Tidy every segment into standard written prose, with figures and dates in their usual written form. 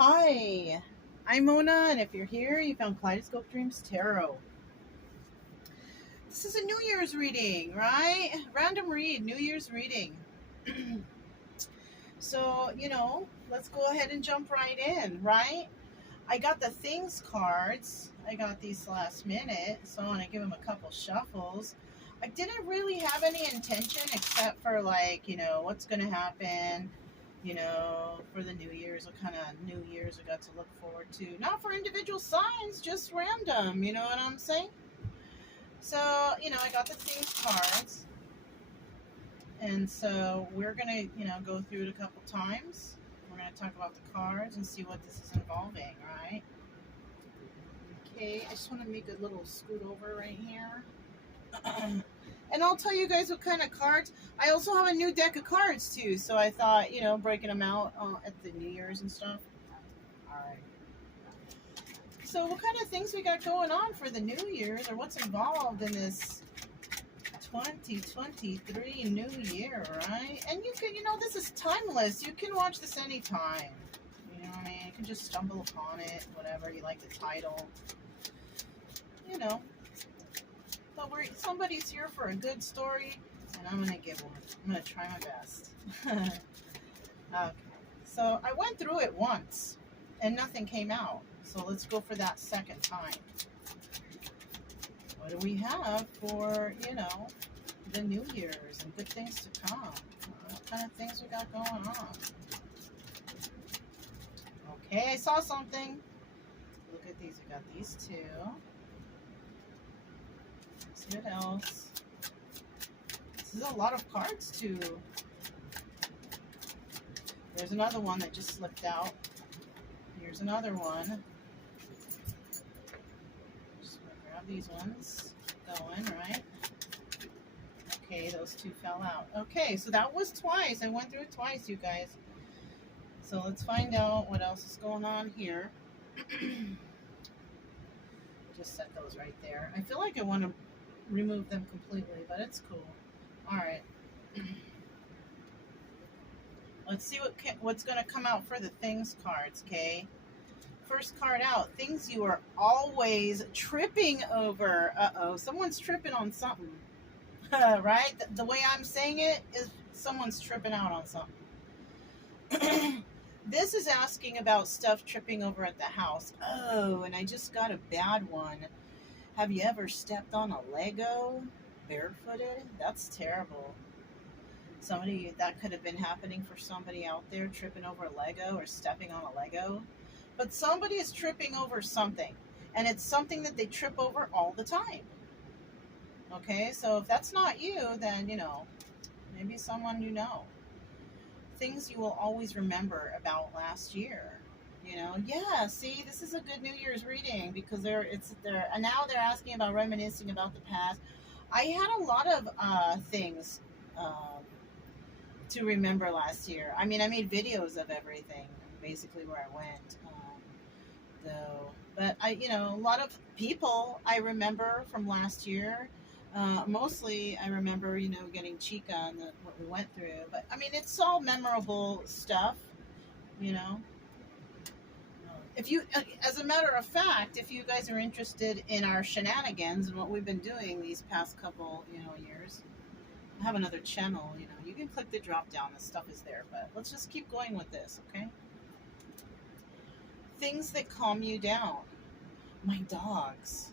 Hi, I'm Mona, and if you're here, you found Kaleidoscope Dreams Tarot. This is a New Year's reading, right? Random read, New Year's reading. So, let's go ahead and jump right in, right? I got the things cards. I got these last minute, so I want to give them a couple shuffles. I didn't really have any intention except for, what's going to happen, for the New Year's, what kind of New Year's I got to look forward to. Not for individual signs, just random, you know what I'm saying? So, I got the things cards. And so we're going to, go through it a couple times. We're going to talk about the cards and see what this is involving, right? Okay, I just want to make a little scoot over right here. And I'll tell you guys what kind of cards. I also have a new deck of cards too, so I thought, breaking them out at the New Year's and stuff. All right. So what kind of things we got going on for the New Year's, or what's involved in this 2023 New Year, right? And you can, this is timeless. You can watch this anytime. You know what I mean? You can just stumble upon it, whatever. You like the title. But somebody's here for a good story, and I'm going to give one. I'm going to try my best. Okay. So I went through it once, and nothing came out. So let's go for that second time. What do we have for, the New Year's and good things to come? What kind of things we got going on? Okay, I saw something. Look at these. We got these two. Let's see what else. This is a lot of cards too. There's another one that just slipped out. Here's another one. Just gonna grab these ones. Going, right? Okay, those two fell out. Okay, so that was twice. I went through it twice, you guys. So let's find out what else is going on here. Just set those right there. I feel like I want to remove them completely, but it's cool. All right. Let's see what's going to come out for the things cards, okay? First card out, things you are always tripping over. Uh-oh, someone's tripping on something. Right? The way I'm saying it is someone's tripping out on something. This is asking about stuff tripping over at the house. Oh, and I just got a bad one. Have you ever stepped on a Lego barefooted? That's terrible. That could have been happening for somebody out there, tripping over a Lego or stepping on a Lego. But somebody is tripping over something, and it's something that they trip over all the time. Okay, so if that's not you, then, maybe someone you know. Things you will always remember about last year. Yeah, see, this is a good New Year's reading because and now they're asking about reminiscing about the past. I had a lot of things to remember last year. I mean, I made videos of everything, basically where I went. But a lot of people I remember from last year. Mostly, I remember, getting Chica and what we went through. But, I mean, it's all memorable stuff, If you, as a matter of fact, if you guys are interested in our shenanigans and what we've been doing these past couple, years, I have another channel, you can click the drop down. The stuff is there. But let's just keep going with this, okay? Things that calm you down. My dogs.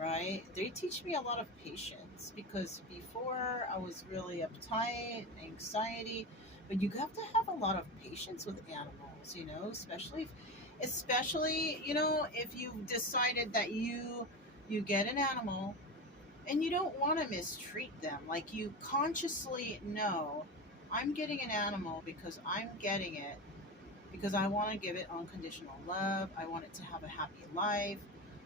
Right? They teach me a lot of patience because before I was really uptight, anxiety, but you have to have a lot of patience with animals, especially, if you've decided that you get an animal and you don't want to mistreat them. Like you consciously know, I'm getting an animal because I'm getting it because I want to give it unconditional love. I want it to have a happy life,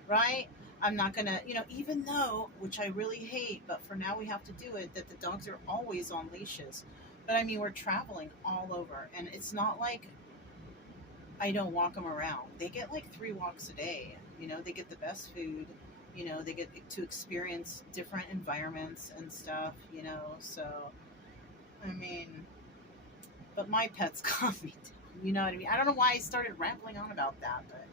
right? I'm not going to, even though, which I really hate, but for now we have to do it, that the dogs are always on leashes. But I mean, we're traveling all over, and it's not like I don't walk them around. They get like 3 walks a day. They get the best food. They get to experience different environments and stuff, so, I mean, but my pets calm me down. You know what I mean? I don't know why I started rambling on about that, but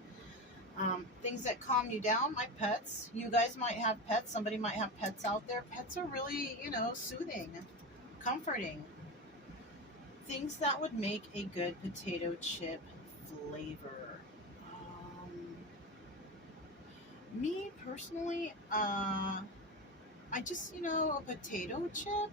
things that calm you down, my pets. You guys might have pets. Somebody might have pets out there. Pets are really, you know, soothing, comforting. Things that would make a good potato chip flavor. Um, Me personally, I just, you know, a potato chip.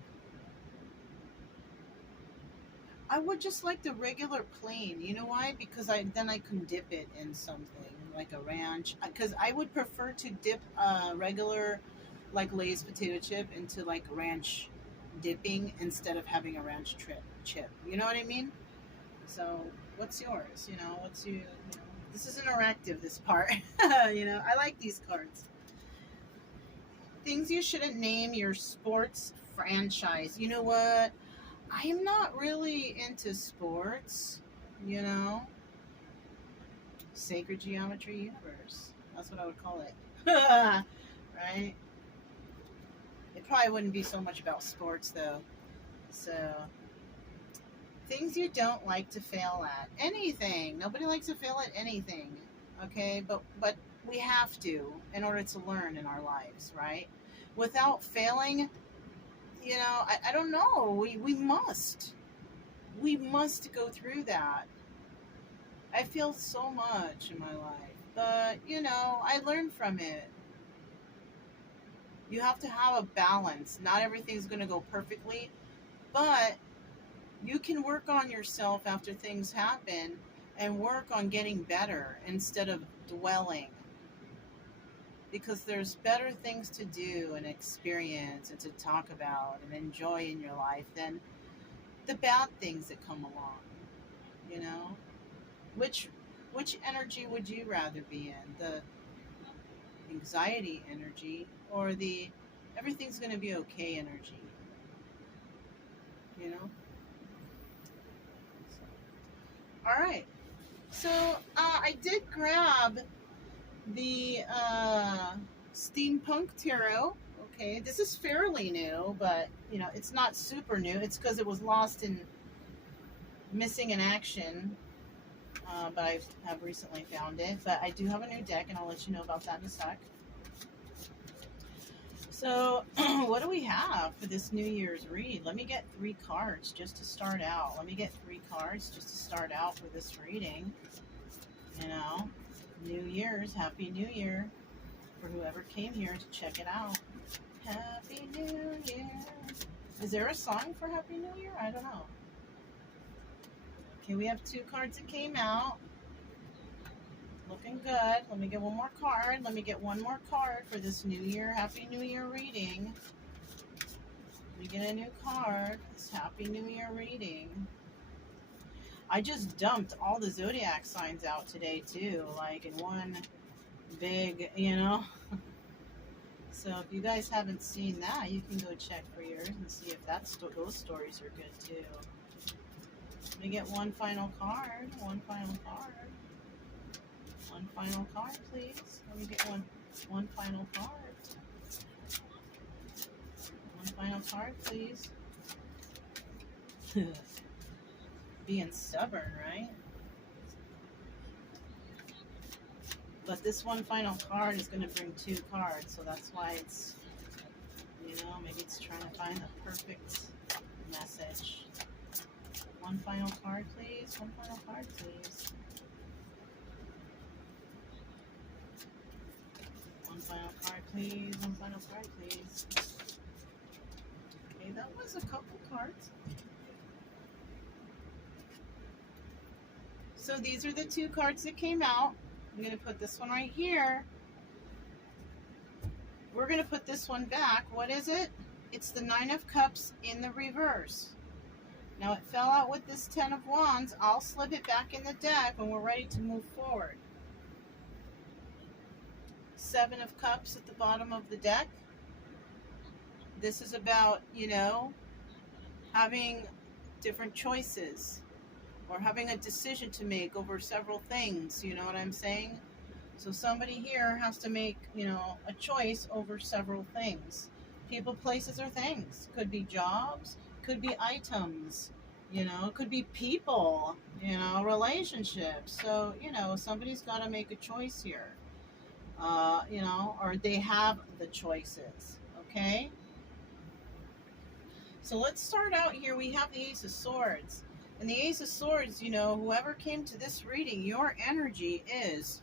I would just like the regular plain. You know why? Because I can dip it in something like a ranch. Because I would prefer to dip a regular, like Lay's potato chip into like ranch dipping instead of having a ranch chip. You know what I mean? So, what's yours? You know, this is interactive. This part. You know, I like these cards. Things you shouldn't name your sports franchise. You know what? I am not really into sports, you know. Sacred Geometry Universe. That's what I would call it. Right? It probably wouldn't be so much about sports though. So, things you don't like to fail at. Anything. Nobody likes to fail at anything. Okay? But we have to in order to learn in our lives, right? Without failing, you know, I don't know. We must. We must go through that. I feel so much in my life. But, you know, I learned from it. You have to have a balance. Not everything's going to go perfectly, but you can work on yourself after things happen and work on getting better instead of dwelling. Because there's better things to do and experience and to talk about and enjoy in your life than the bad things that come along, you know? Which energy would you rather be in? The anxiety energy or the everything's going to be okay energy, you know? So, all right. So I did grab the Steampunk Tarot. Okay, this is fairly new, but you know it's not super new. It's because it was lost in missing in action, but I have recently found it. But I do have a new deck, and I'll let you know about that in a sec. So, what do we have for this New Year's read? Let me get 3 cards just to start out. Let me get 3 cards just to start out for this reading. You know, New Year's, Happy New Year for whoever came here to check it out. Happy New Year. Is there a song for Happy New Year? I don't know. Okay, we have 2 cards that came out. Looking good. Let me get one more card. Let me get one more card for this New Year, Happy New Year reading. Let me get a new card. This Happy New Year reading. I just dumped all the zodiac signs out today too, like in one big, you know. So if you guys haven't seen that, you can go check for yours and see if those stories are good too. Let me get one final card. One final card. One final card, please. Let me get one final card. One final card, please. Being stubborn, right? But this one final card is going to bring 2 cards, so that's why it's, you know, maybe it's trying to find the perfect message. One final card, please. One final card, please. One final card, please. One final card, please. Okay, that was a couple cards. So these are the 2 cards that came out. I'm going to put this one right here. We're going to put this one back. What is it? It's the 9 of Cups in the reverse. Now it fell out with this 10 of Wands. I'll slip it back in the deck when we're ready to move forward. 7 of Cups at the bottom of the deck. This is about, you know, having different choices or having a decision to make over several things, you know what I'm saying? So somebody here has to make, you know, a choice over several things. People, places, or things. Could be jobs, could be items, You know, it could be people, you know, relationships. So, you know, somebody's got to make a choice here. You know, or they have the choices. Okay. So let's start out here. We have the Ace of Swords. And the Ace of Swords, you know, whoever came to this reading, your energy is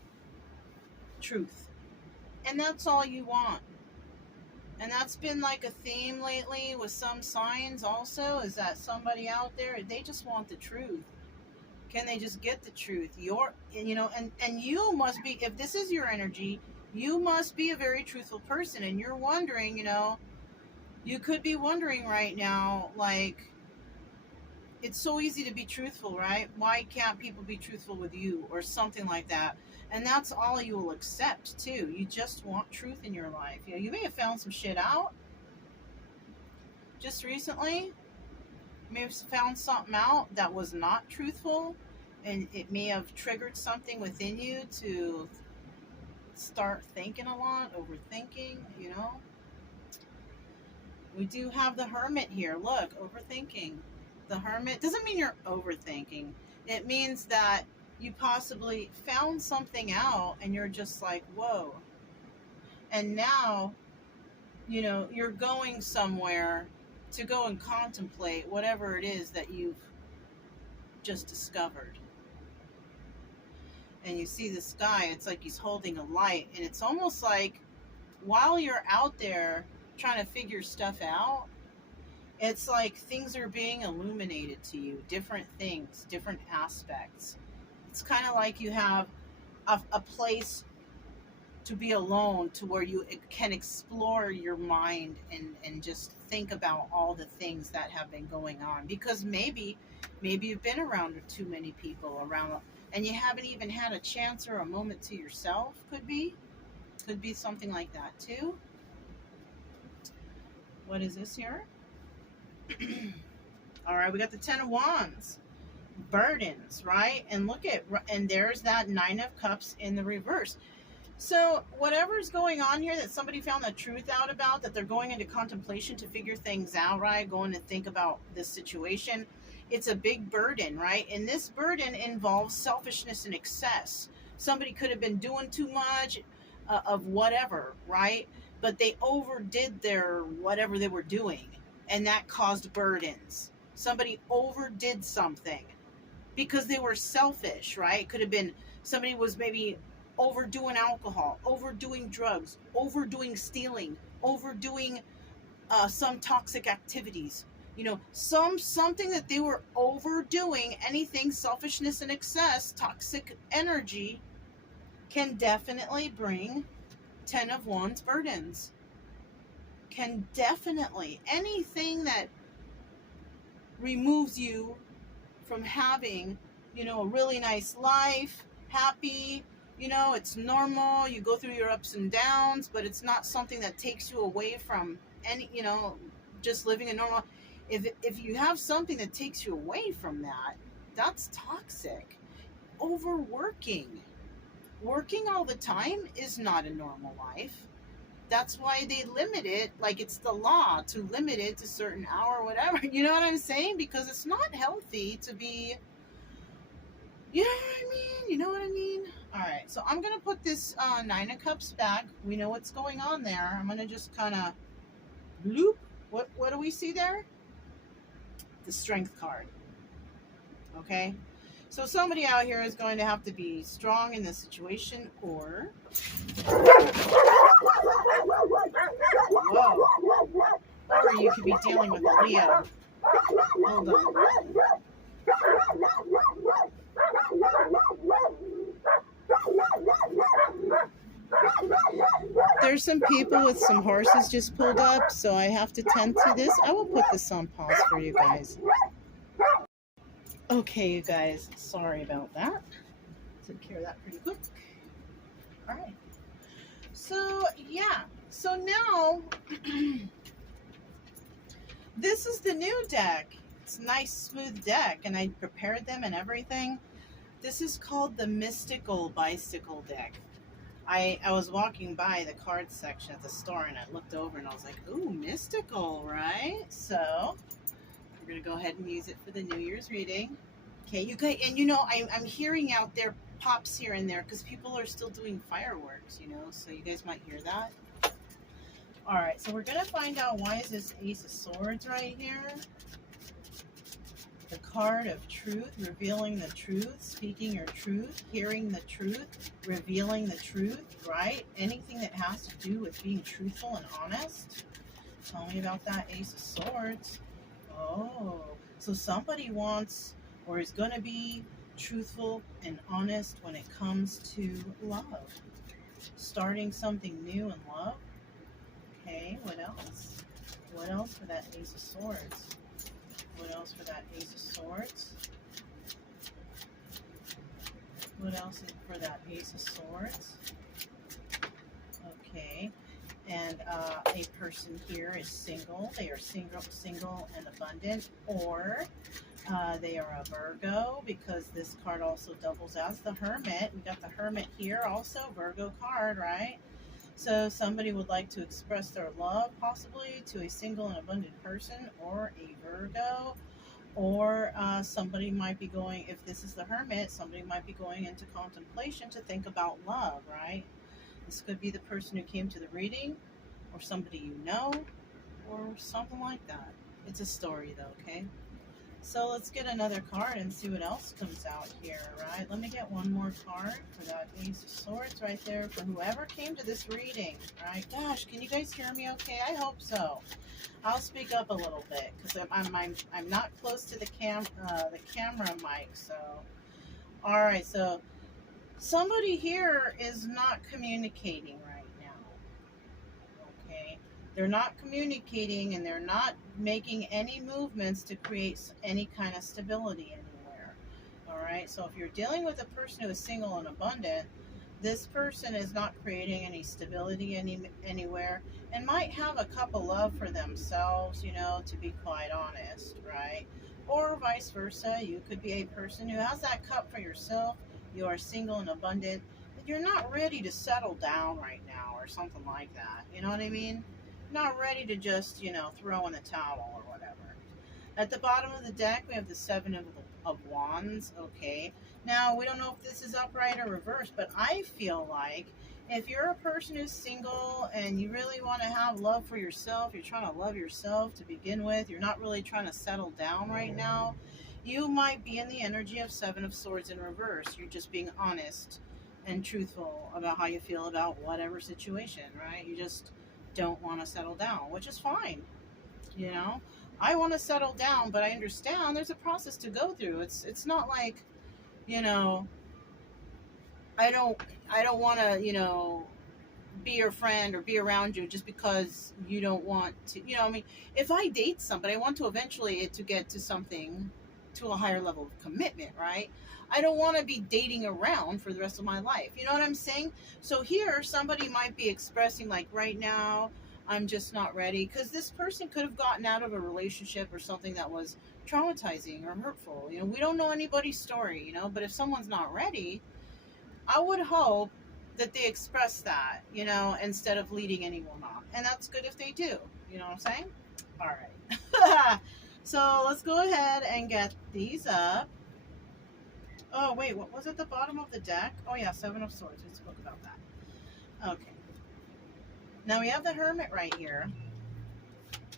truth. And that's all you want. And that's been like a theme lately with some signs also, is that somebody out there, they just want the truth. Can they just get the truth? You know, and you must be, if this is your energy, you must be a very truthful person. And you're wondering, you know, you could be wondering right now, like, it's so easy to be truthful, right? Why can't people be truthful with you or something like that? And that's all you will accept too. You just want truth in your life. You know, you may have found some shit out just recently. You may have found something out that was not truthful, and it may have triggered something within you to start thinking a lot, overthinking, you know. We do have the Hermit here. Look, overthinking. The Hermit doesn't mean you're overthinking. It means that you possibly found something out and you're just like, whoa. And now, you know, you're going somewhere to go and contemplate whatever it is that you've just discovered. And you see the sky, it's like he's holding a light. And it's almost like while you're out there trying to figure stuff out, it's like things are being illuminated to you, different things, different aspects. It's kind of like you have a place to be alone, to where you can explore your mind and just think about all the things that have been going on. Because maybe you've been around too many people around, and you haven't even had a chance or a moment to yourself. Could be something like that too. What is this here? All right, we got the Ten of Wands. Burdens, right? And look at, and there's that Nine of Cups in the reverse. So whatever's going on here, that somebody found the truth out about, that they're going into contemplation to figure things out, right? Going to think about this situation. It's a big burden, right? And this burden involves selfishness and excess. Somebody could have been doing too much of whatever, right? But they overdid their whatever they were doing, and that caused burdens. Somebody overdid something because they were selfish, right? Could have been somebody was maybe overdoing alcohol, overdoing drugs, overdoing stealing, overdoing some toxic activities. You know, something that they were overdoing. Anything, selfishness and excess, toxic energy can definitely bring Ten of Wands burdens. Can definitely, anything that removes you from having, you know, a really nice life, happy, you know, it's normal, you go through your ups and downs, but it's not something that takes you away from any, you know, just living a normal. If you have something that takes you away from that, that's toxic. Overworking. Working all the time is not a normal life. That's why they limit it, like it's the law to limit it to certain hour or whatever. You know what I'm saying? Because it's not healthy to be, you know what I mean? You know what I mean? All right, so I'm going to put this Nine of Cups back. We know what's going on there. I'm going to just kind of loop. What do we see there? The Strength card. Okay? So somebody out here is going to have to be strong in this situation, or... Whoa. Or you could be dealing with a Leo. Hold on. There's some people with some horses just pulled up, so I have to tend to this. I will put this on pause for you guys. Okay, you guys, sorry about that. Took care of that pretty quick. All right. So, yeah. So now, this is the new deck. It's a nice, smooth deck, and I prepared them and everything. This is called the Mystical Bicycle deck. I was walking by the card section at the store, and I looked over, and I was like, ooh, mystical, right? So, We're going to go ahead and use it for the New Year's reading. Okay, you guys, and you know, I'm hearing out there pops here and there because people are still doing fireworks, you know, so you guys might hear that. All right, so we're going to find out why is this Ace of Swords right here. The card of truth, revealing the truth, speaking your truth, hearing the truth, revealing the truth, right? Anything that has to do with being truthful and honest. Tell me about that Ace of Swords. Oh, so somebody wants or is going to be truthful and honest when it comes to love. Starting something new in love. Okay, what else? What else for that Ace of Swords? What else for that Ace of Swords? What else for that Ace of Swords? Okay. And a person here is single. They are single and abundant. Or they are a Virgo, because this card also doubles as the Hermit. We got the Hermit here also, Virgo card, right? So somebody would like to express their love possibly to a single and abundant person or a Virgo, or somebody might be going, if this is the Hermit, somebody might be going into contemplation to think about love, right? This could be the person who came to the reading, or somebody you know, or something like that. It's a story though, okay? So let's get another card and see what else comes out here, right? Let me get one more card for that Ace of Swords right there for whoever came to this reading, right? Gosh, can you guys hear me okay? I hope so. I'll speak up a little bit because I'm not close to the camera mic, so. All right, so somebody here is not communicating right now, okay? They're not communicating and they're not making any movements to create any kind of stability anywhere. All right, so if you're dealing with a person who is single and abundant, this person is not creating any stability anywhere and might have a cup of love for themselves, you know, to be quite honest, right? Or vice versa. You could be a person who has that cup for yourself. You are single and abundant, but you're not ready to settle down right now or something like that. You know what I mean? Not ready to just, you know, throw in the towel or whatever. At the bottom of the deck, we have the Seven of Wands, okay? Now, we don't know if this is upright or reversed, but I feel like if you're a person who's single and you really want to have love for yourself, you're trying to love yourself to begin with, you're not really trying to settle down right now, you might be in the energy of Seven of Swords in reverse. You're just being honest and truthful about how you feel about whatever situation, right? You just don't want to settle down, which is fine. You know, I want to settle down, but I understand there's a process to go through. It's not like, you know, I don't want to, you know, be your friend or be around you just because you don't want to, you know, I mean, if I date somebody, I want to eventually to get to something, to a higher level of commitment, right? I don't want to be dating around for the rest of my life. You know what I'm saying? So here, somebody might be expressing like, right now, I'm just not ready, because this person could have gotten out of a relationship or something that was traumatizing or hurtful. You know, we don't know anybody's story, you know, but if someone's not ready, I would hope that they express that, you know, instead of leading anyone on. And that's good if they do. You know what I'm saying? All right. So let's go ahead and get these up. Oh, wait, what was at the bottom of the deck? Oh, yeah, Seven of Swords. We spoke about that. Okay. Now we have the Hermit right here.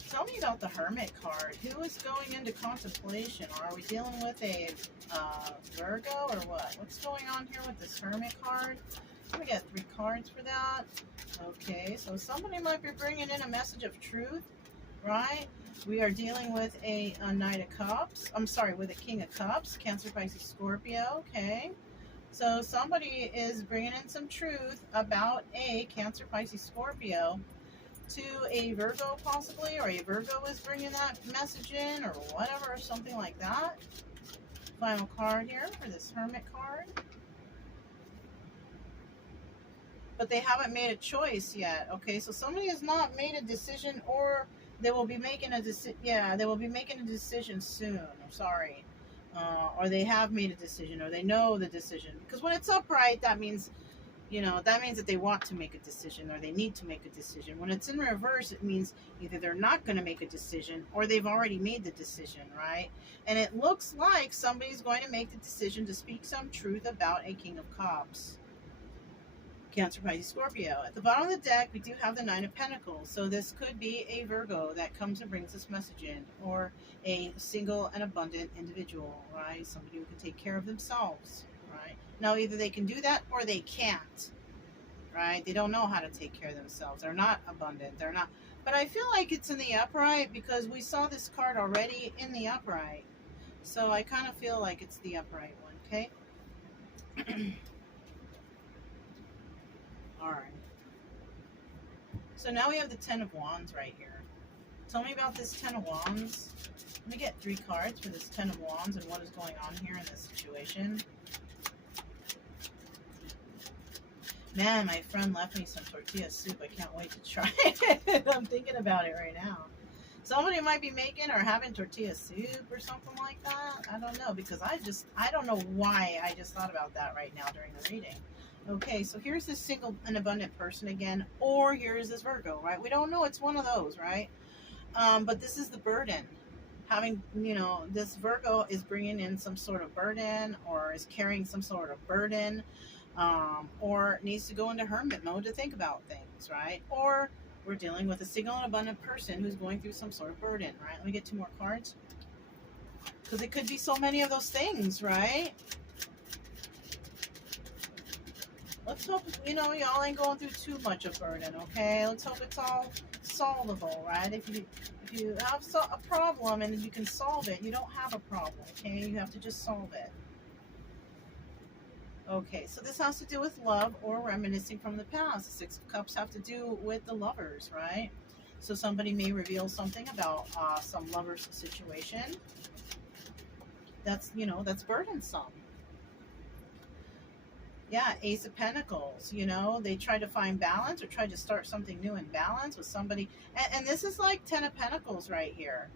Tell me about the Hermit card. Who is going into contemplation? Are we dealing with a Virgo or what? What's going on here with this Hermit card? We got 3 cards for that. Okay, so somebody might be bringing in a message of truth, right? We are dealing with a Knight of Cups. I'm sorry, with a King of Cups. Cancer, Pisces, Scorpio. Okay. So somebody is bringing in some truth about a Cancer, Pisces, Scorpio to a Virgo possibly, or a Virgo is bringing that message in or whatever, or something like that. Final card here for this Hermit card. But they haven't made a choice yet. Okay, so somebody has not made a decision, or they will be making a decision. Yeah, they will be making a decision soon. I'm sorry. Or they have made a decision, or they know the decision. Because when it's upright, that means You know, that means that they want to make a decision or they need to make a decision. When it's in reverse, it means either they're not going to make a decision or they've already made the decision, right? And it looks like somebody's going to make the decision to speak some truth about a King of Cups. Cancer, Pisces, Scorpio. At the bottom of the deck, we do have the Nine of Pentacles. So this could be a Virgo that comes and brings this message in, or a single and abundant individual, right? Somebody who can take care of themselves, right? Now, either they can do that or they can't, right? They don't know how to take care of themselves. They're not abundant. They're not. But I feel like it's in the upright because we saw this card already in the upright. So I kind of feel like it's the upright one, okay? All right. So now we have the Ten of Wands right here. Tell me about this Ten of Wands. Let me get 3 cards for this Ten of Wands and what is going on here in this situation. Man, my friend left me some tortilla soup. I can't wait to try it. I'm thinking about it right now. Somebody might be making or having tortilla soup or something like that. I don't know, because I don't know why I just thought about that right now during the reading. Okay, so here's this single and abundant person again, or here's this Virgo, right? We don't know. It's one of those, right? But this is the burden. Having, you know, this Virgo is bringing in some sort of burden or is carrying some sort of burden, or needs to go into hermit mode to think about things, right? Or we're dealing with a single and abundant person who's going through some sort of burden, right? Let me get 2 more cards. Because it could be so many of those things, right? Let's hope, you know, y'all ain't going through too much of burden, okay? Let's hope it's all solvable, right? If you have a problem and you can solve it, you don't have a problem, okay? You have to just solve it. Okay, so this has to do with love or reminiscing from the past. The Six of Cups have to do with the lovers, right? So somebody may reveal something about some lover's situation that's, you know, that's burdensome. Yeah, Ace of Pentacles, you know, they try to find balance or try to start something new in balance with somebody. And this is like 10 of Pentacles right here,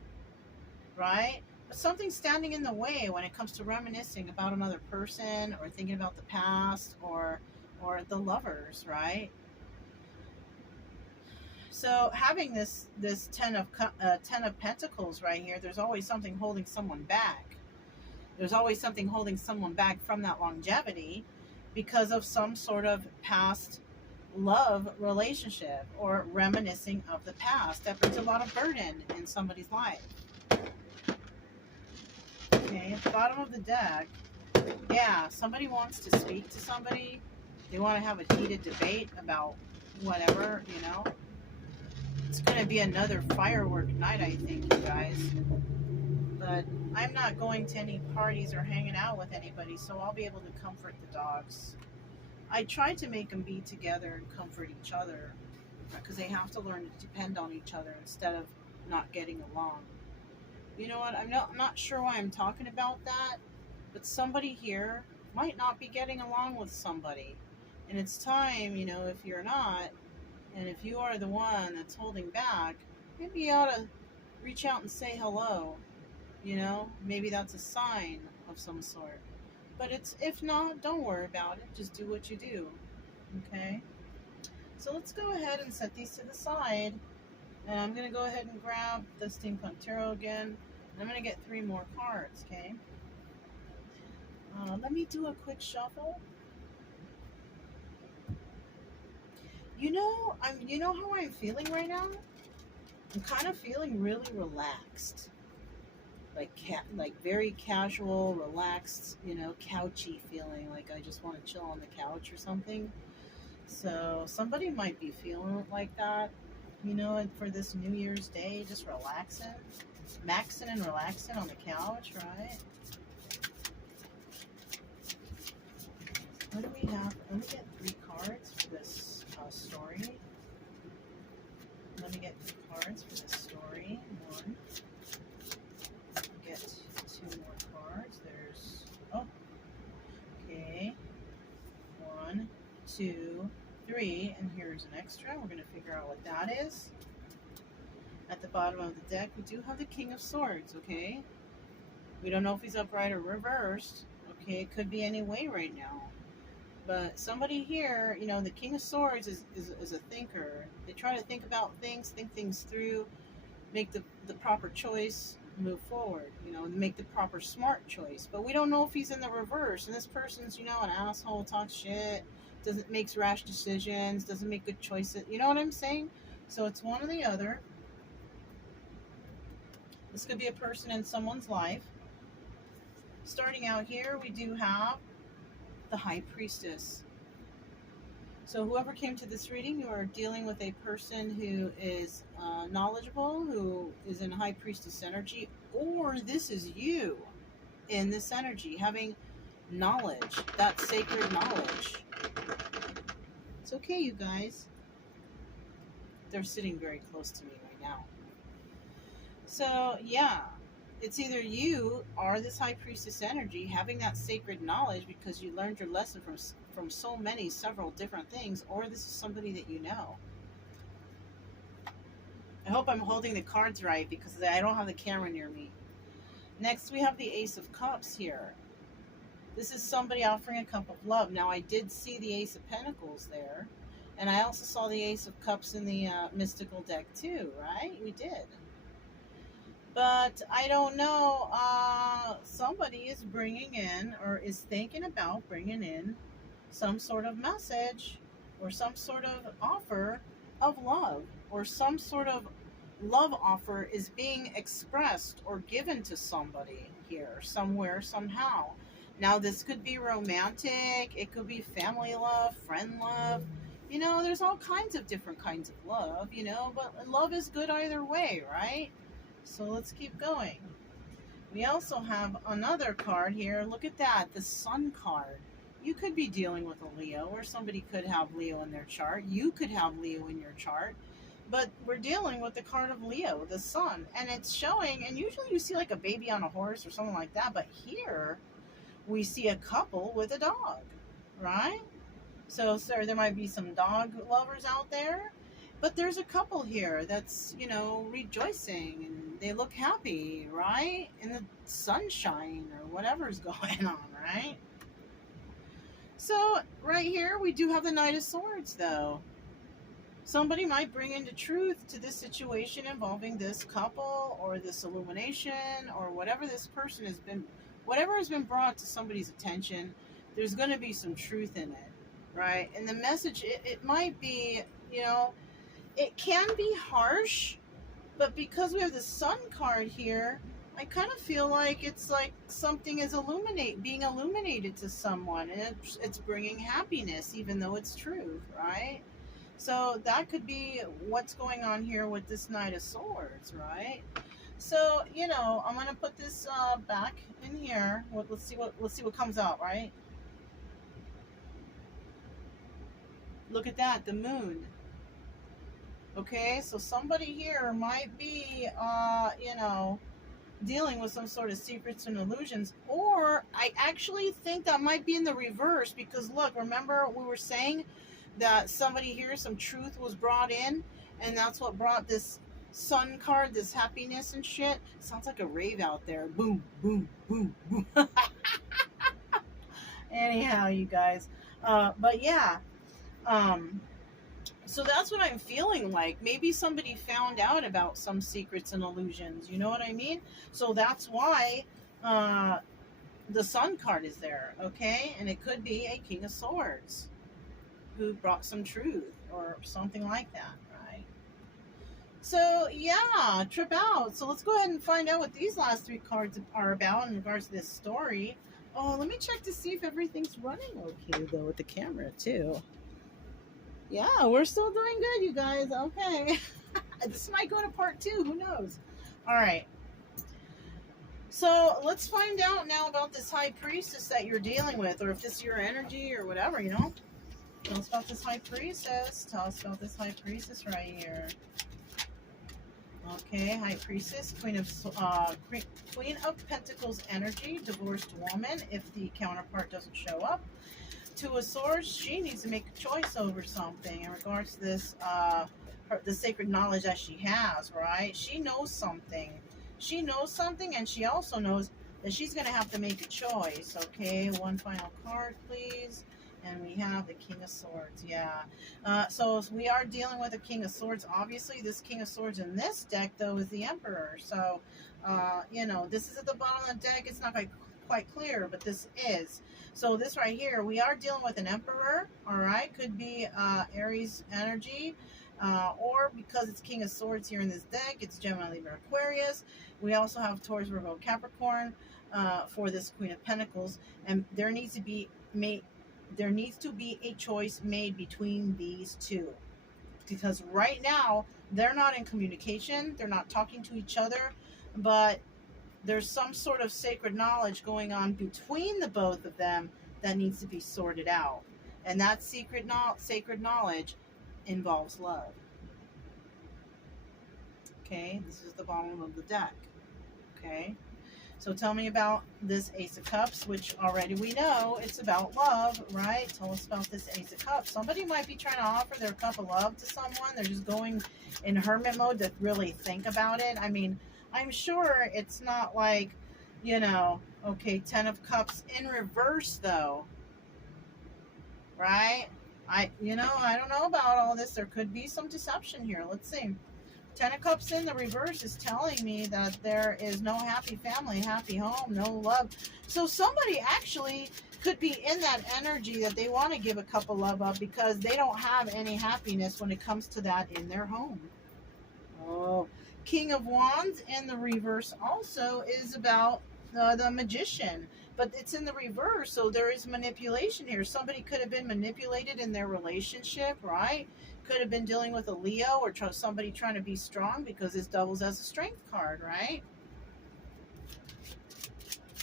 right? But something's standing in the way when it comes to reminiscing about another person or thinking about the past or the lovers, right? So having this 10 of Pentacles right here, there's always something holding someone back. There's always something holding someone back from that longevity, because of some sort of past love relationship or reminiscing of the past. That brings a lot of burden in somebody's life. Okay, at the bottom of the deck, yeah, somebody wants to speak to somebody. They want to have a heated debate about whatever, you know. It's going to be another firework night, I think, you guys. But I'm not going to any parties or hanging out with anybody, so I'll be able to comfort the dogs. I try to make them be together and comfort each other, because they have to learn to depend on each other instead of not getting along. You know what? I'm not sure why I'm talking about that, but somebody here might not be getting along with somebody. And it's time, you know, if you're not, and if you are the one that's holding back, maybe you ought to reach out and say hello. You know, maybe that's a sign of some sort. But if not, don't worry about it. Just do what you do. Okay? So let's go ahead and set these to the side. And I'm going to go ahead and grab the Steampunk Tarot again. And I'm going to get 3 more cards, okay? Let me do a quick shuffle. You know how I'm feeling right now? I'm kind of feeling really relaxed. Like very casual, relaxed, you know, couchy feeling, like I just want to chill on the couch or something. So somebody might be feeling like that, you know, and for this New Year's Day, just relaxing, maxing and relaxing on the couch, right? What do we have? Let me get 3 cards for this story. Let me get 3 cards for this story. 1. Get 2 more cards. There's, oh, okay. 1, 2, 3, and here's an extra. We're going to figure out what that is. At the bottom of the deck, we do have the King of Swords, okay? We don't know if he's upright or reversed. Okay, it could be any way right now. But somebody here, you know, the King of Swords is a thinker. They try to think about things, think things through, make the proper choice, move forward, you know, make the proper smart choice. But we don't know if he's in the reverse. And this person's, you know, an asshole, talks shit, doesn't makes rash decisions, doesn't make good choices. You know what I'm saying? So it's one or the other. This could be a person in someone's life. Starting out here, we do have the High Priestess. So whoever came to this reading, you are dealing with a person who is knowledgeable, who is in High Priestess energy, or this is you in this energy, having knowledge, that sacred knowledge. It's okay, you guys. They're sitting very close to me right now. So, yeah, it's either you or this High Priestess energy having that sacred knowledge because you learned your lesson from several different things, or this is somebody that you know. I hope I'm holding the cards right because I don't have the camera near me. Next, we have the Ace of Cups here. This is somebody offering a cup of love. Now, I did see the Ace of Pentacles there, and I also saw the Ace of Cups in the mystical deck too, right? We did. But I don't know, somebody is bringing in or is thinking about bringing in some sort of message or some sort of offer of love, or some sort of love offer is being expressed or given to somebody here, somewhere, somehow. Now, this could be romantic, it could be family love, friend love. You know, there's all kinds of different kinds of love, you know, but love is good either way, right? So let's keep going. We also have another card here. Look at that, the Sun card. You could be dealing with a Leo, or somebody could have Leo in their chart. You could have Leo in your chart. But we're dealing with the card of Leo, the Sun. And it's showing, and usually you see like a baby on a horse or something like that. But here we see a couple with a dog, right? So, sir, there might be some dog lovers out there. But there's a couple here that's, you know, rejoicing, and they look happy, right? In the sunshine or whatever's going on, right? So, right here, we do have the Knight of Swords, though. Somebody might bring into truth to this situation involving this couple or this illumination or whatever this person has been, whatever has been brought to somebody's attention, there's going to be some truth in it, right? And the message, it might be, you know, it can be harsh, but because we have the Sun card here, I kind of feel like it's like something is being illuminated to someone, and it's bringing happiness, even though it's truth, right? So that could be what's going on here with this Knight of Swords, right? So, you know, I'm gonna put this back in here. Let's see what comes out, right? Look at that, the Moon. Okay, so somebody here might be, you know, dealing with some sort of secrets and illusions, or I actually think that might be in the reverse, because look, remember we were saying that somebody here, some truth was brought in, and that's what brought this Sun card, this happiness and shit. Sounds like a rave out there. Boom, boom, boom, boom. Anyhow, you guys, but yeah, so that's what I'm feeling like. Maybe somebody found out about some secrets and illusions. You know what I mean? So that's why the Sun card is there, okay? And it could be a King of Swords who brought some truth or something like that, right? So, yeah, trip out. So let's go ahead and find out what these last three cards are about in regards to this story. Oh, let me check to see if everything's running okay, though, with the camera, too. Yeah, we're still doing good, you guys. Okay. This might go to part 2. Who knows? All right. So let's find out now about this High Priestess that you're dealing with, or if this is your energy or whatever, you know. Tell us about this High Priestess. Tell us about this High Priestess right here. Okay, High Priestess, Queen of Pentacles energy, divorced woman, if the counterpart doesn't show up. Two of Swords, she needs to make a choice over something in regards to this, the sacred knowledge that she has, right? She knows something. She knows something, and she also knows that she's going to have to make a choice, okay? One final card, please. And we have the King of Swords. Yeah. So we are dealing with a King of Swords. Obviously, this King of Swords in this deck, though, is the Emperor. So, this is at the bottom of the deck. It's not quite clear, but this is. So this right here, we are dealing with an Emperor. All right. Could be Aries energy. Or because it's King of Swords here in this deck, it's Gemini, Libra, Aquarius. We also have Taurus, Virgo, Capricorn for this Queen of Pentacles. And there needs to be a choice made between these two, because right now they're not in communication, they're not talking to each other, but there's some sort of sacred knowledge going on between the both of them that needs to be sorted out, and that sacred knowledge involves love. Okay, this is the bottom of the deck. Okay, so tell me about this Ace of Cups, which already we know it's about love, right? Tell us about this Ace of Cups. Somebody might be trying to offer their cup of love to someone. They're just going in hermit mode to really think about it. I mean, I'm sure it's not like, okay, 10 of Cups in reverse, though, right? I don't know about all this. There could be some deception here. Let's see. 10 of Cups in the reverse is telling me that there is no happy family, happy home, no love. So somebody actually could be in that energy that they want to give a cup of love up because they don't have any happiness when it comes to that in their home. Oh, King of Wands in the reverse also is about the Magician, but it's in the reverse, so there is manipulation here. Somebody could have been manipulated in their relationship, right? Could have been dealing with a Leo or somebody trying to be strong, because this doubles as a strength card, right?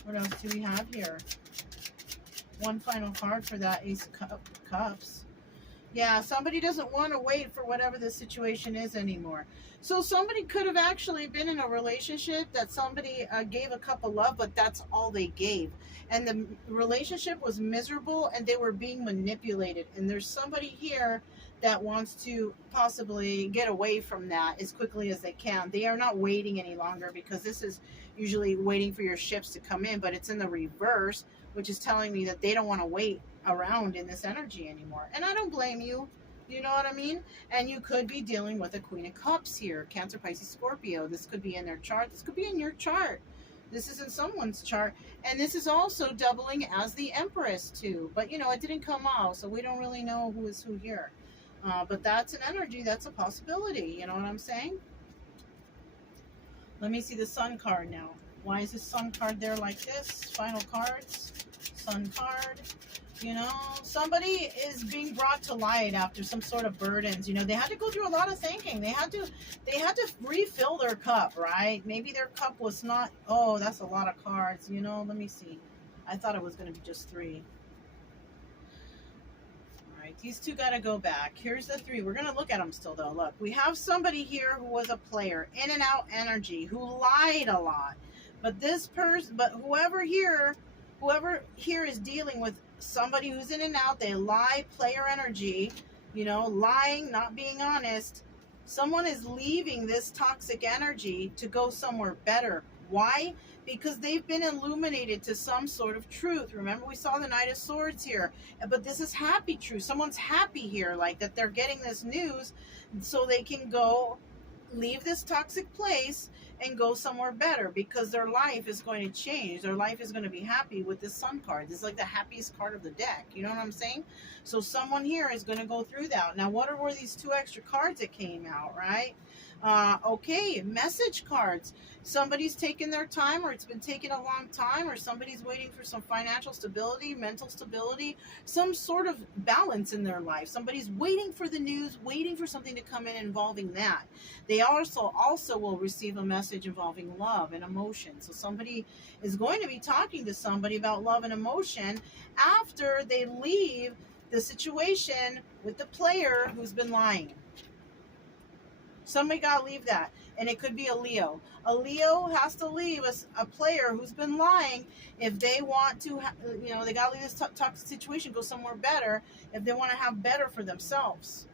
What else do we have here? One final card for that Ace of Cups. Yeah, somebody doesn't want to wait for whatever the situation is anymore. So somebody could have actually been in a relationship that somebody gave a cup of love, but that's all they gave. And the relationship was miserable and they were being manipulated. And there's somebody here that wants to possibly get away from that as quickly as they can. They are not waiting any longer, because this is usually waiting for your ships to come in, but it's in the reverse, which is telling me that they don't want to wait around in this energy anymore. And I don't blame you. You know what I mean? And you could be dealing with a Queen of Cups here. Cancer, Pisces, Scorpio. This could be in their chart. This could be in your chart. This is in someone's chart. And this is also doubling as the Empress too. But, it didn't come out, so we don't really know who is who here. But that's an energy. That's a possibility. You know what I'm saying? Let me see the Sun card now. Why is the Sun card there like this? Final cards. Sun card. Somebody is being brought to light after some sort of burdens. They had to go through a lot of thinking. They had to refill their cup, right? Maybe their cup was not, oh, that's a lot of cards. Let me see. I thought it was going to be just 3. All right, these 2 got to go back. Here's the 3. We're going to look at them still, though. Look, we have somebody here who was a player, in and out energy, who lied a lot. But whoever here is dealing with somebody who's in and out. They lie, player energy, lying, not being honest. Someone is leaving this toxic energy to go somewhere better. Why? Because they've been illuminated to some sort of truth. Remember, we saw the Knight of Swords here, but this is happy truth. Someone's happy here, like that they're getting this news so they can go leave this toxic place and go somewhere better, because their life is going to change. Their life is going to be happy with this Sun card. This is like the happiest card of the deck. You know what I'm saying? So someone here is going to go through that. Now, what were these 2 extra cards that came out, right? Okay, message cards. Somebody's taken their time, or it's been taking a long time, or somebody's waiting for some financial stability, mental stability, some sort of balance in their life. Somebody's waiting for the news, waiting for something to come in involving that. They also will receive a message involving love and emotion. So somebody is going to be talking to somebody about love and emotion after they leave the situation with the player who's been lying. Somebody got to leave that. And it could be a Leo. A Leo has to leave a player who's been lying if they want to, they got to leave this toxic situation, go somewhere better if they want to have better for themselves.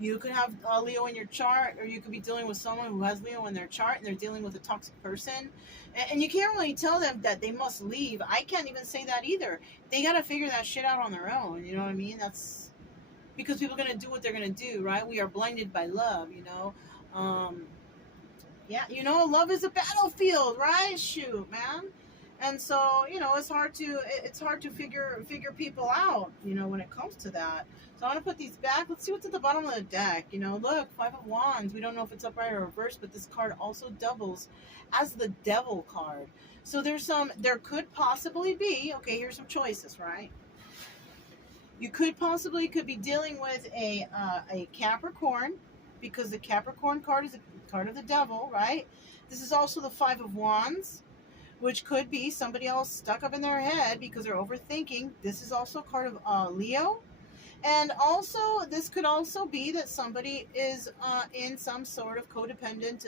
You could have Leo in your chart, or you could be dealing with someone who has Leo in their chart and they're dealing with a toxic person. And you can't really tell them that they must leave. I can't even say that either. They got to figure that shit out on their own. You know what I mean? That's because people are going to do what they're going to do, right? We are blinded by love, you know? Um, yeah, you know, love is a battlefield, right? Shoot, man. And so, you know, it's hard to figure people out, you know, when it comes to that. So I want to put these back. Let's see what's at the bottom of the deck. You know, look, Five of Wands. We don't know if it's upright or reversed, but this card also doubles as the Devil card. So there could possibly be, okay, here's some choices, right? You could be dealing with a Capricorn, because the Capricorn card is a card of the Devil, right? This is also the Five of Wands, which could be somebody else stuck up in their head because they're overthinking. This is also a card of Leo. And also, this could also be that somebody is in some sort of codependent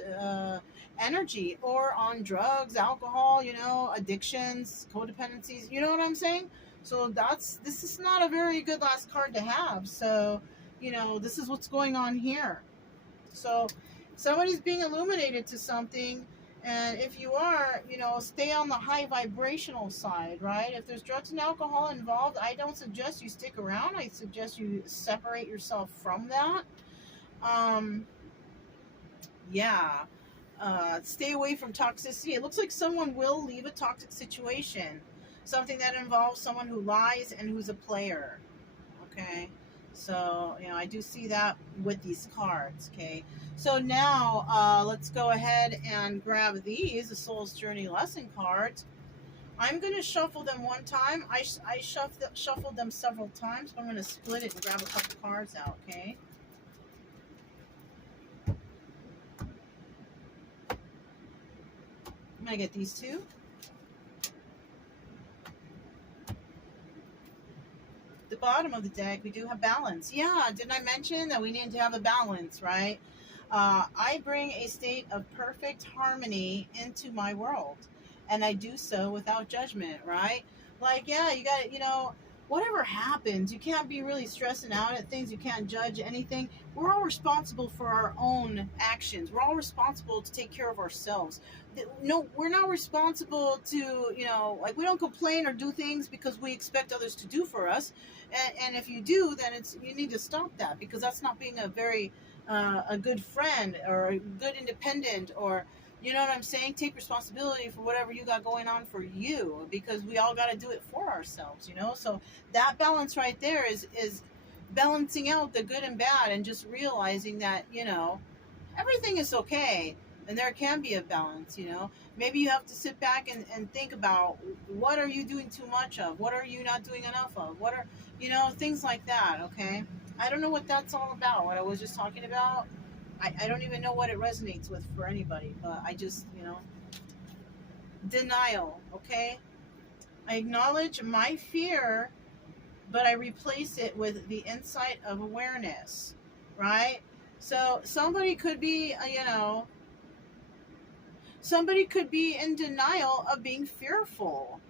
energy, or on drugs, alcohol, you know, addictions, codependencies. You know what I'm saying? So this is not a very good last card to have. So, you know, this is what's going on here. So somebody's being illuminated to something. And if you are, you know, stay on the high vibrational side, right? If there's drugs and alcohol involved, I don't suggest you stick around. I suggest you separate yourself from that. Yeah. Stay away from toxicity. It looks like someone will leave a toxic situation. Something that involves someone who lies and who's a player. Okay. So, you know, I do see that with these cards, okay? So now, let's go ahead and grab these, the Soul's Journey lesson cards. I'm going to shuffle them one time. I shuffled them several times, but I'm going to split it and grab a couple cards out, okay? I'm going to get these two. The bottom of the deck, we do have balance. Yeah, didn't I mention that we need to have a balance, right? I bring a state of perfect harmony into my world, and I do so without judgment, right? Like, yeah, you got, you know, whatever happens, you can't be really stressing out at things. You can't judge anything. We're all responsible for our own actions. We're all responsible to take care of ourselves. No, we're not responsible to, you know, like, we don't complain or do things because we expect others to do for us. And if you do, then you need to stop that, because that's not being a good friend or a good independent, or, you know what I'm saying? Take responsibility for whatever you got going on for you, because we all got to do it for ourselves, you know? So that balance right there is balancing out the good and bad, and just realizing that, you know, everything is okay. And there can be a balance, you know. Maybe you have to sit back and think about, what are you doing too much of? What are you not doing enough of? What are, you know, things like that, okay? I don't know what that's all about, what I was just talking about. I don't even know what it resonates with for anybody, but I just, you know, denial, okay? I acknowledge my fear, but I replace it with the insight of awareness, right? So somebody could be, you know, somebody could be in denial of being fearful,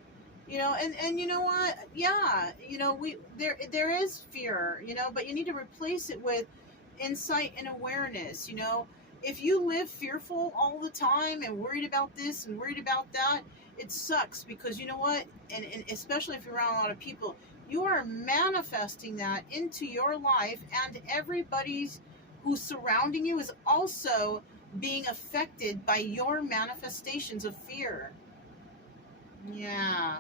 you know, and you know what? Yeah, you know, there is fear, you know, but you need to replace it with insight and awareness, you know. If you live fearful all the time and worried about this and worried about that, it sucks, because you know what? And especially if you're around a lot of people, you are manifesting that into your life, and everybody's who's surrounding you is also being affected by your manifestations of fear. Yeah.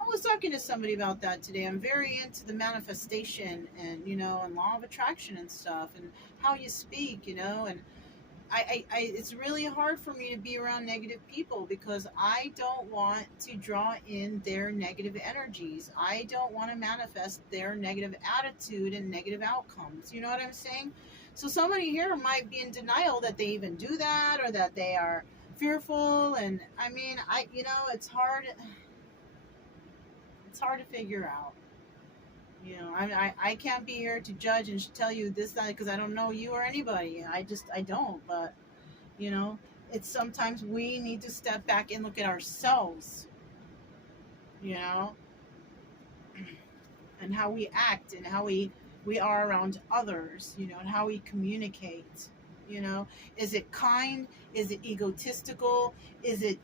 I was talking to somebody about that today. I'm very into the manifestation, and, you know, and law of attraction and stuff, and how you speak, you know, and it's really hard for me to be around negative people, because I don't want to draw in their negative energies. I don't want to manifest their negative attitude and negative outcomes. You know what I'm saying? So somebody here might be in denial that they even do that, or that they are fearful. And I mean, you know, it's hard to figure out. You know, I can't be here to judge and tell you this, that, because I don't know you or anybody. I don't. But, you know, it's sometimes we need to step back and look at ourselves, you know, and how we act and how we we are around others, you know, and how we communicate. You know, is it kind? Is it egotistical? Is it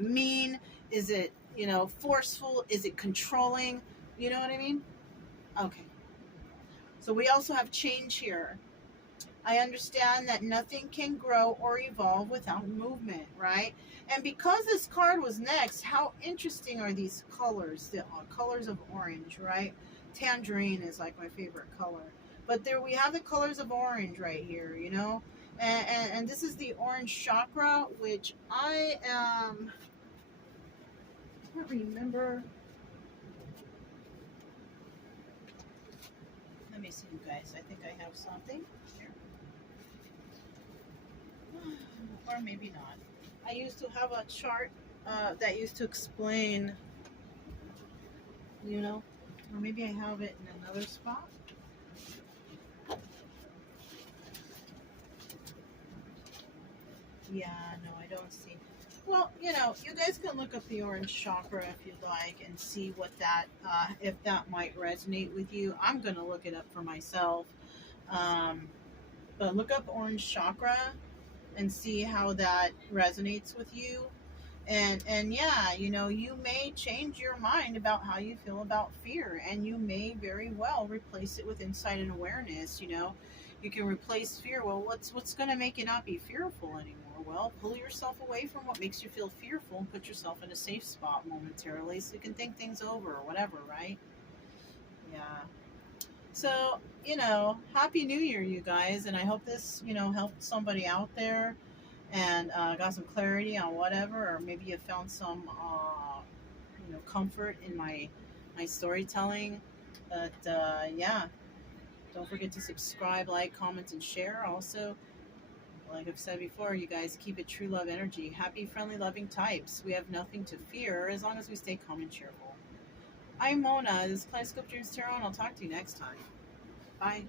mean? Is it, you know, forceful? Is it controlling? You know what I mean? Okay. So we also have change here. I understand that nothing can grow or evolve without movement, right? And because this card was next, how interesting are these colors? The colors of orange, right? Tangerine is like my favorite color. But there we have the colors of orange right here, you know? And this is the orange chakra, which I can't remember. Let me see, you guys. I think I have something here. Or maybe not. I used to have a chart that used to explain, you know, or maybe I have it in another spot. Yeah, no, I don't see. Well, you know, you guys can look up the orange chakra if you'd like and see what that, if that might resonate with you. I'm going to look it up for myself. Um, but look up orange chakra and see how that resonates with you. And yeah, you know, you may change your mind about how you feel about fear, and you may very well replace it with insight and awareness. You know, you can replace fear. Well, what's going to make you not be fearful anymore? Well, pull yourself away from what makes you feel fearful and put yourself in a safe spot momentarily so you can think things over or whatever, right? Yeah. So, you know, happy new year, you guys, and I hope this, you know, helped somebody out there and got some clarity on whatever, or maybe you found some, you know, comfort in my storytelling. But yeah, don't forget to subscribe, like, comment, and share. Also, like I've said before, you guys keep it true love energy. Happy, friendly, loving types. We have nothing to fear as long as we stay calm and cheerful. I'm Mona. This is Kaleidoscope Dreams Tarot, and I'll talk to you next time. Bye.